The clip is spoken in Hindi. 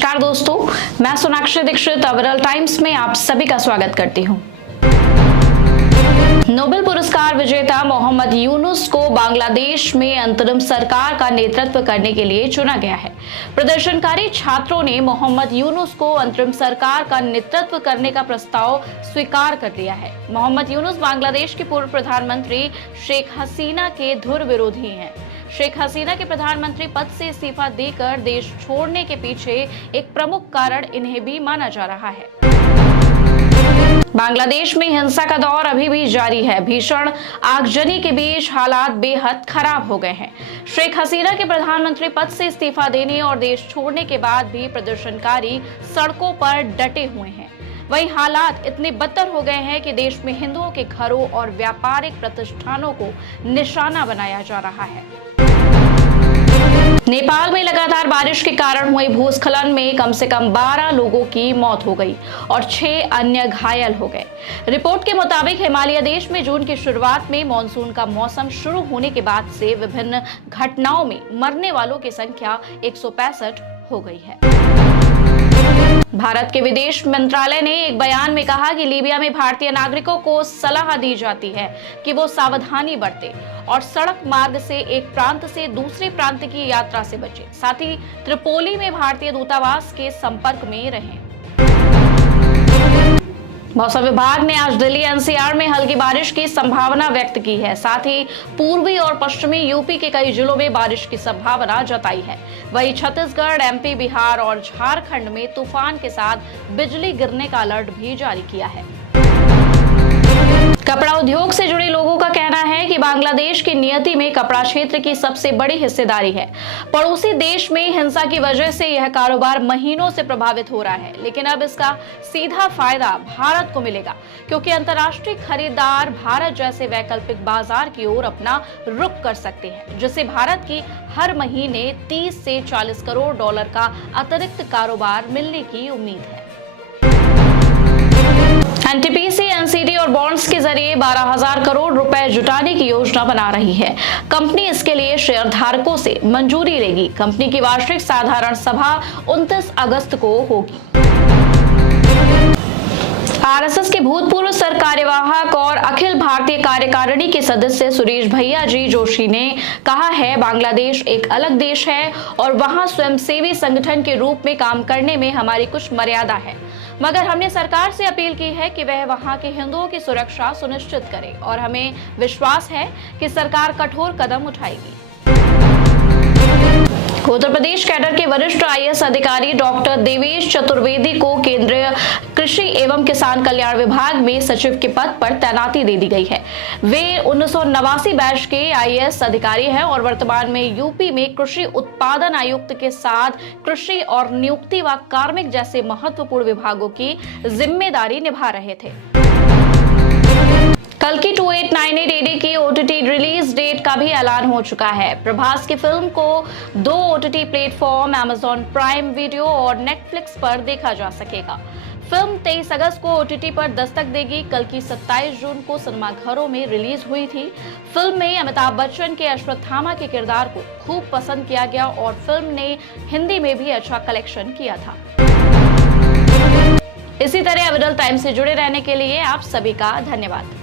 नमस्कार दोस्तों, मैं सोनाक्षी दीक्षित विरल टाइम्स में आप सभी का स्वागत करती हूं। नोबेल पुरस्कार विजेता मोहम्मद यूनुस को बांग्लादेश में अंतरिम सरकार का नेतृत्व करने के लिए चुना गया है। प्रदर्शनकारी छात्रों ने मोहम्मद यूनुस को अंतरिम सरकार का नेतृत्व करने का प्रस्ताव स्वीकार कर लिया है। मोहम्मद यूनुस बांग्लादेश के पूर्व प्रधानमंत्री शेख हसीना के धुर विरोधी हैं। शेख हसीना के प्रधानमंत्री पद से इस्तीफा देकर देश छोड़ने के पीछे एक प्रमुख कारण इन्हें भी माना जा रहा है। बांग्लादेश में हिंसा का दौर अभी भी जारी है। भीषण आगजनी के बीच हालात बेहद खराब हो गए हैं। शेख हसीना के प्रधानमंत्री पद से इस्तीफा देने और देश छोड़ने के बाद भी प्रदर्शनकारी सड़कों पर डटे हुए हैं। वही हालात इतने बदतर हो गए हैं कि देश में हिंदुओं के घरों और व्यापारिक प्रतिष्ठानों को निशाना बनाया जा रहा है। नेपाल में लगातार बारिश के कारण हुए भूस्खलन में कम से कम 12 लोगों की मौत हो गई और 6 अन्य घायल हो गए। रिपोर्ट के मुताबिक हिमालय देश में जून की शुरुआत में मानसून का मौसम शुरू होने के बाद से विभिन्न घटनाओं में मरने वालों की संख्या 165 हो गई है। भारत के विदेश मंत्रालय ने एक बयान में कहा कि लीबिया में भारतीय नागरिकों को सलाह दी जाती है कि वो सावधानी बरतें और सड़क मार्ग से एक प्रांत से दूसरे प्रांत की यात्रा से बचें। साथ ही त्रिपोली में भारतीय दूतावास के संपर्क में रहें। मौसम विभाग ने आज दिल्ली एनसीआर में हल्की बारिश की संभावना व्यक्त की है। साथ ही पूर्वी और पश्चिमी यूपी के कई जिलों में बारिश की संभावना जताई है। वहीं छत्तीसगढ़, एमपी, बिहार और झारखंड में तूफान के साथ बिजली गिरने का अलर्ट भी जारी किया है। कपड़ा उद्योग से जुड़े लोगों का कहना है कि बांग्लादेश की नियति में कपड़ा क्षेत्र की सबसे बड़ी हिस्सेदारी है। पड़ोसी देश में हिंसा की वजह से यह कारोबार महीनों से प्रभावित हो रहा है, लेकिन अब इसका सीधा फायदा भारत को मिलेगा, क्योंकि अंतर्राष्ट्रीय खरीदार भारत जैसे वैकल्पिक बाजार की ओर अपना रुख कर सकते हैं, जिससे भारत की हर महीने 30 से 40 करोड़ डॉलर का अतिरिक्त कारोबार मिलने की उम्मीद है। एनटीपीसी एनसीडी और बॉन्ड्स के जरिए 12,000 करोड़ रुपए जुटाने की योजना बना रही है। कंपनी इसके लिए शेयर धारकों से मंजूरी लेगी। कंपनी की वार्षिक साधारण सभा 29 अगस्त को होगी। आरएसएस के भूतपूर्व सरकार्यवाहक और अखिल भारतीय कार्यकारिणी के सदस्य सुरेश भैया जी जोशी ने कहा है, बांग्लादेश एक अलग देश है और वहां स्वयंसेवी संगठन के रूप में काम करने में हमारी कुछ मर्यादा है, मगर हमने सरकार से अपील की है कि वह वहां के हिंदुओं की सुरक्षा सुनिश्चित करे और हमें विश्वास है कि सरकार कठोर कदम उठाएगी। उत्तर प्रदेश कैडर के वरिष्ठ आईएएस अधिकारी डॉक्टर देवेश चतुर्वेदी को केंद्रीय कृषि एवं किसान कल्याण विभाग में सचिव के पद पर तैनाती दे दी गई है। वे 1989 बैच के आईएएस अधिकारी हैं और वर्तमान में यूपी में कृषि उत्पादन आयुक्त के साथ कृषि और नियुक्ति व कार्मिक जैसे महत्वपूर्ण विभागों की जिम्मेदारी निभा रहे थे। कल की 2898 एडी की ओटीटी रिलीज डेट का भी ऐलान हो चुका है। प्रभास की फिल्म को 2 OTT platform Amazon prime video और नेटफ्लिक्स पर देखा जा सकेगा। फिल्म 23 अगस्त को ओटीटी पर दस्तक देगी। कल की 27 जून को सिनेमाघरों में रिलीज हुई थी। फिल्म में अमिताभ बच्चन के अश्वत्थामा के किरदार को खूब पसंद किया गया और फिल्म ने हिंदी में भी अच्छा कलेक्शन किया था। इसी तरह विरल टाइम्स से जुड़े रहने के लिए आप सभी का धन्यवाद।